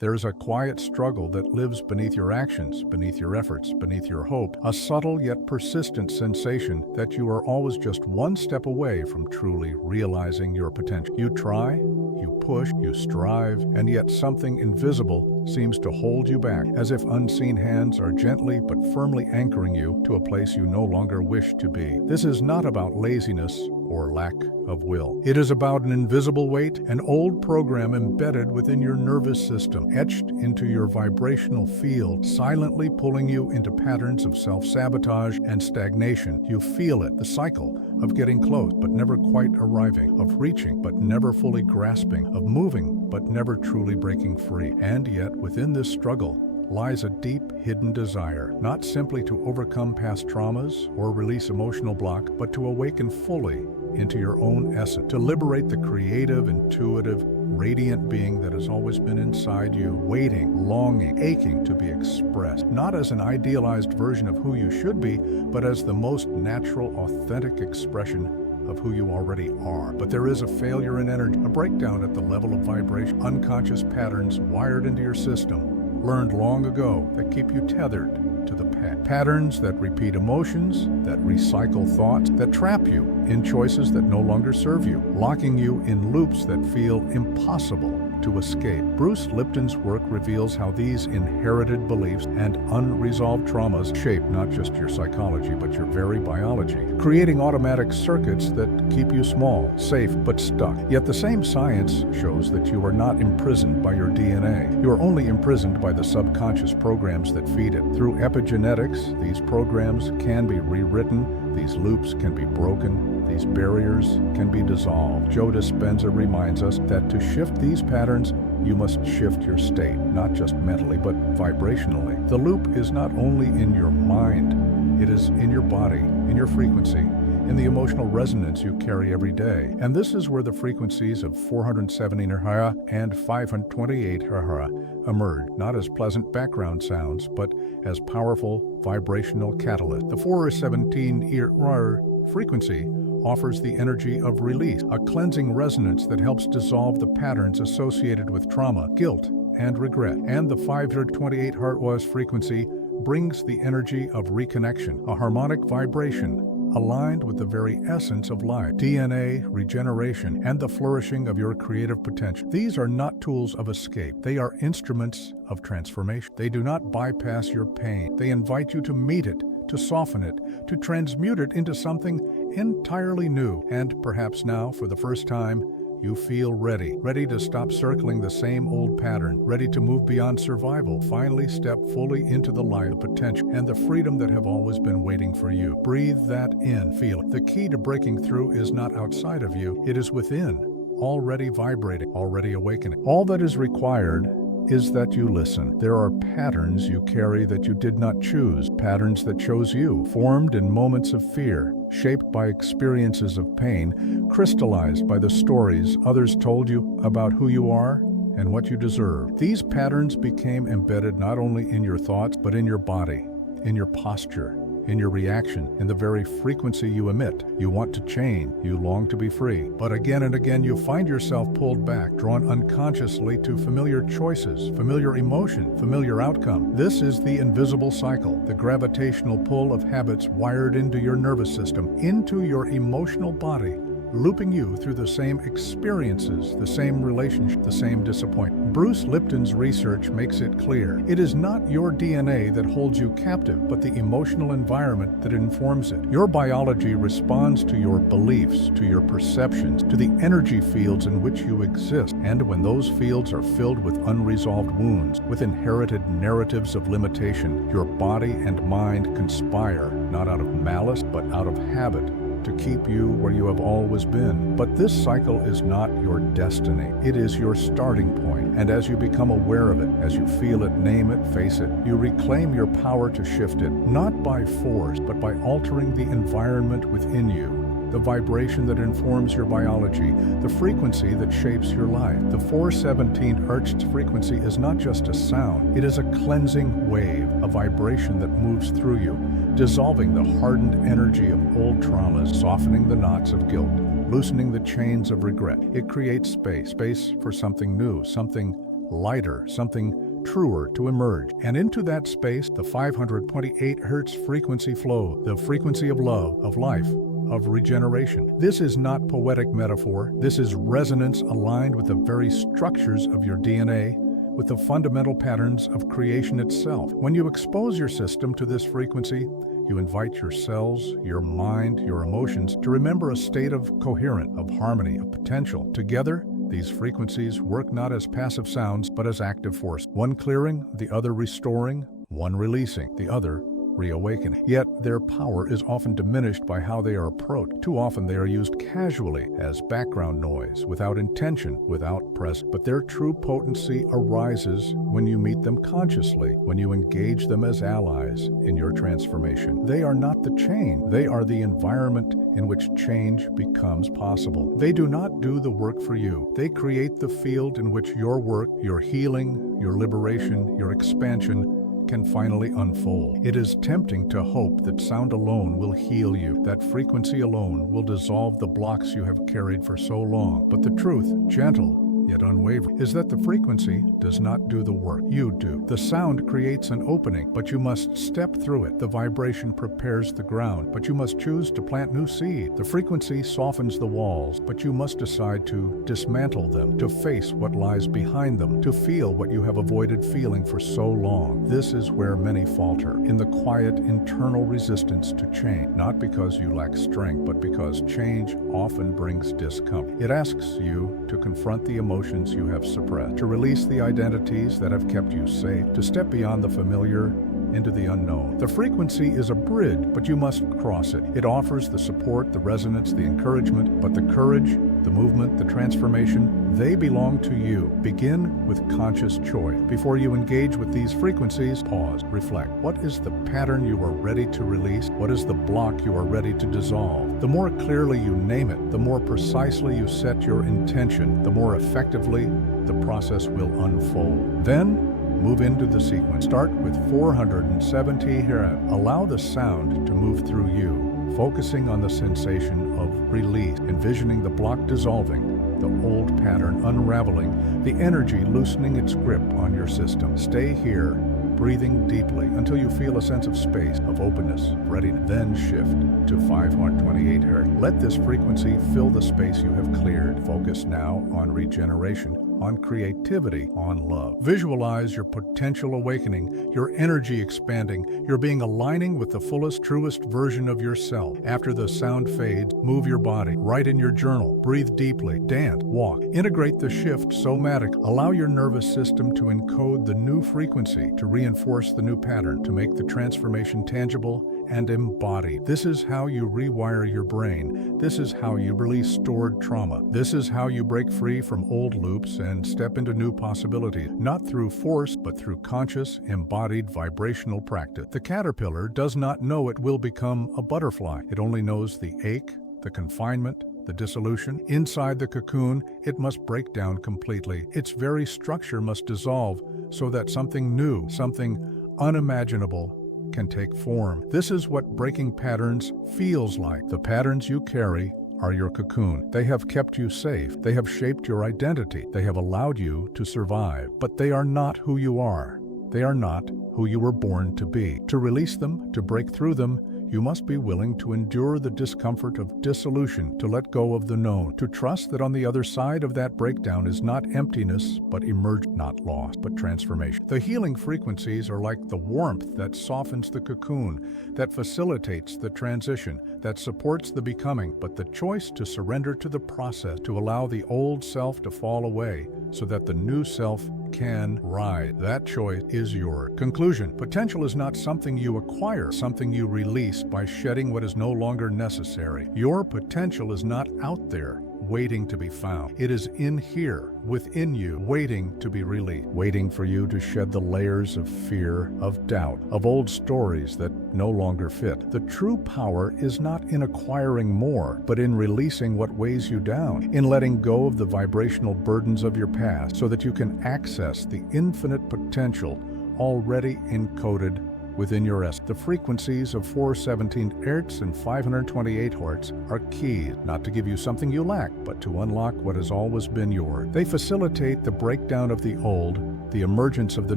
There's a quiet struggle that lives beneath your actions, beneath your efforts, beneath your hope, a subtle yet persistent sensation that you are always just one step away from truly realizing your potential. You try, you push, you strive, and yet something invisible seems to hold you back, as if unseen hands are gently but firmly anchoring you to a place you no longer wish to be. This is not about laziness or lack of will. It is about an invisible weight, an old program embedded within your nervous system, etched into your vibrational field, silently pulling you into patterns of self-sabotage and stagnation. You feel it, the cycle of getting close but never quite arriving, of reaching but never fully grasping, of moving but never truly breaking free. And yet, within this struggle lies a deep, hidden desire, not simply to overcome past traumas or release emotional block, but to awaken fully into your own essence, to liberate the creative, intuitive, radiant being that has always been inside you, waiting, longing, aching to be expressed, not as an idealized version of who you should be, but as the most natural, authentic expression of who you already are. But there is a failure in energy, a breakdown at the level of vibration, unconscious patterns wired into your system, learned long ago, that keep you tethered to the past. Patterns that repeat emotions, that recycle thoughts, that trap you in choices that no longer serve you, locking you in loops that feel impossible to escape. Bruce Lipton's work reveals how these inherited beliefs and unresolved traumas shape not just your psychology, but your very biology, creating automatic circuits that keep you small, safe, but stuck. Yet the same science shows that you are not imprisoned by your DNA. You are only imprisoned by the subconscious programs that feed it. Through epigenetics, these programs can be rewritten, these loops can be broken, these barriers can be dissolved. Joe Dispenza reminds us that to shift these patterns, you must shift your state, not just mentally, but vibrationally. The loop is not only in your mind, it is in your body, in your frequency, in the emotional resonance you carry every day. And this is where the frequencies of 417Hz and 528Hz emerge, not as pleasant background sounds, but as powerful vibrational catalysts. The 417Hz frequency offers the energy of release, a cleansing resonance that helps dissolve the patterns associated with trauma, guilt, and regret. And the 528Hz frequency brings the energy of reconnection, a harmonic vibration aligned with the very essence of life, DNA, regeneration, and the flourishing of your creative potential. These are not tools of escape. They are instruments of transformation. They do not bypass your pain. They invite you to meet it, to soften it, to transmute it into something entirely new. And perhaps now, for the first time, you feel ready to stop circling the same old pattern, ready to move beyond survival, finally step fully into the light of potential and the freedom that have always been waiting for you. Breathe that in, feel it. The key to breaking through is not outside of you, it is within, already vibrating, already awakening. All that is required is that you listen. There are patterns you carry that you did not choose, patterns that chose you, formed in moments of fear, shaped by experiences of pain, crystallized by the stories others told you about who you are and what you deserve. These patterns became embedded not only in your thoughts, but in your body, in your posture, in your reaction, in the very frequency you emit. You want to change, you long to be free, but again and again you find yourself pulled back, drawn unconsciously to familiar choices, familiar emotion, familiar outcome. This is the invisible cycle, the gravitational pull of habits wired into your nervous system, into your emotional body, looping you through the same experiences, the same relationship, the same disappointment. Bruce Lipton's research makes it clear. It is not your DNA that holds you captive, but the emotional environment that informs it. Your biology responds to your beliefs, to your perceptions, to the energy fields in which you exist. And when those fields are filled with unresolved wounds, with inherited narratives of limitation, your body and mind conspire, not out of malice, but out of habit, to keep you where you have always been. But this cycle is not your destiny. It is your starting point. And as you become aware of it, as you feel it, name it, face it, you reclaim your power to shift it, not by force, but by altering the environment within you. The vibration that informs your biology, the frequency that shapes your life. The 417Hz frequency is not just a sound, it is a cleansing wave, a vibration that moves through you, dissolving the hardened energy of old traumas, softening the knots of guilt, loosening the chains of regret. It creates space for something new, something lighter, something truer to emerge. And into that space, the 528 Hz frequency flow, the frequency of love, of life, of regeneration. This is not poetic metaphor. This is resonance aligned with the very structures of your DNA, with the fundamental patterns of creation itself. When you expose your system to this frequency, you invite your cells, your mind, your emotions to remember a state of coherence, of harmony, of potential. Together, these frequencies work not as passive sounds, but as active force. One clearing, the other restoring, one releasing, the other reawakening. Yet their power is often diminished by how they are approached. Too often they are used casually as background noise, without intention, without presence. But their true potency arises when you meet them consciously, when you engage them as allies in your transformation. They are not the change. They are the environment in which change becomes possible. They do not do the work for you. They create the field in which your work, your healing, your liberation, your expansion can finally unfold. It is tempting to hope that sound alone will heal you, that frequency alone will dissolve the blocks you have carried for so long. But the truth, gentle yet unwavering, is that the frequency does not do the work. You do. The sound creates an opening, but you must step through it. The vibration prepares the ground, but you must choose to plant new seed. The frequency softens the walls, but you must decide to dismantle them, to face what lies behind them, to feel what you have avoided feeling for so long. This is where many falter, in the quiet internal resistance to change, not because you lack strength, but because change often brings discomfort. It asks you to confront the emotions you have suppressed, to release the identities that have kept you safe, to step beyond the familiar into the unknown. The frequency is a bridge, but you must cross it. It offers the support, the resonance, the encouragement, but the courage, the movement, the transformation, they belong to you. Begin with conscious choice. Before you engage with these frequencies, pause, reflect. What is the pattern you are ready to release? What is the block you are ready to dissolve? The more clearly you name it, the more precisely you set your intention, the more effectively the process will unfold. Then, move into the sequence. Start with 417 Hz. Allow the sound to move through you, focusing on the sensation of release, envisioning the block dissolving, the old pattern unraveling, the energy loosening its grip on your system. Stay here, breathing deeply until you feel a sense of space, of openness, readiness. Then shift to 528 Hz. Let this frequency fill the space you have cleared. Focus now on regeneration, on creativity, on love. Visualize your potential awakening, your energy expanding, your being aligning with the fullest, truest version of yourself. After the sound fades, move your body, write in your journal, breathe deeply, dance, walk. Integrate the shift somatic. Allow your nervous system to encode the new frequency, to reinforce the new pattern, to make the transformation tangible and embodied. This is how you rewire your brain. This is how you release stored trauma. This is how you break free from old loops and step into new possibilities, not through force, but through conscious, embodied, vibrational practice. The caterpillar does not know it will become a butterfly. It only knows the ache, the confinement, the dissolution. Inside the cocoon, it must break down completely. Its very structure must dissolve so that something new, something unimaginable, can take form. This is what breaking patterns feels like. The patterns you carry are your cocoon. They have kept you safe. They have shaped your identity. They have allowed you to survive. But they are not who you are. They are not who you were born to be. To release them, to break through them, you must be willing to endure the discomfort of dissolution, to let go of the known, to trust that on the other side of that breakdown is not emptiness, but emerge, not loss, but transformation. The healing frequencies are like the warmth that softens the cocoon, that facilitates the transition, that supports the becoming, but the choice to surrender to the process, to allow the old self to fall away so that the new self can rise. That choice is yours. Conclusion: potential is not something you acquire, something you release by shedding what is no longer necessary. Your potential is not out there waiting to be found. It is in here, within you, waiting to be released, waiting for you to shed the layers of fear, of doubt, of old stories that no longer fit. The true power is not in acquiring more, but in releasing what weighs you down, in letting go of the vibrational burdens of your past so that you can access the infinite potential already encoded within your essence. The frequencies of 417Hz and 528Hz are keys, not to give you something you lack, but to unlock what has always been yours. They facilitate the breakdown of the old, the emergence of the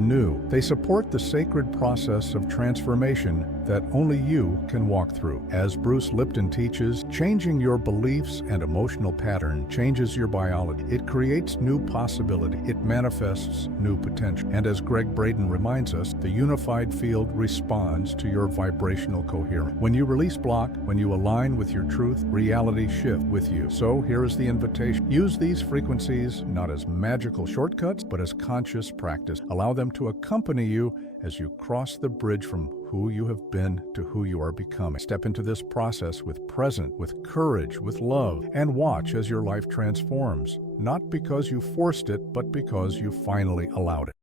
new. They support the sacred process of transformation that only you can walk through. As Bruce Lipton teaches, changing your beliefs and emotional pattern changes your biology. It creates new possibility. It manifests new potential. And as Greg Braden reminds us, the unified field responds to your vibrational coherence. When you release block, when you align with your truth, reality shifts with you. So here is the invitation. Use these frequencies not as magical shortcuts, but as conscious practice. Allow them to accompany you as you cross the bridge from who you have been to who you are becoming. Step into this process with presence, with courage, with love, and watch as your life transforms, not because you forced it, but because you finally allowed it.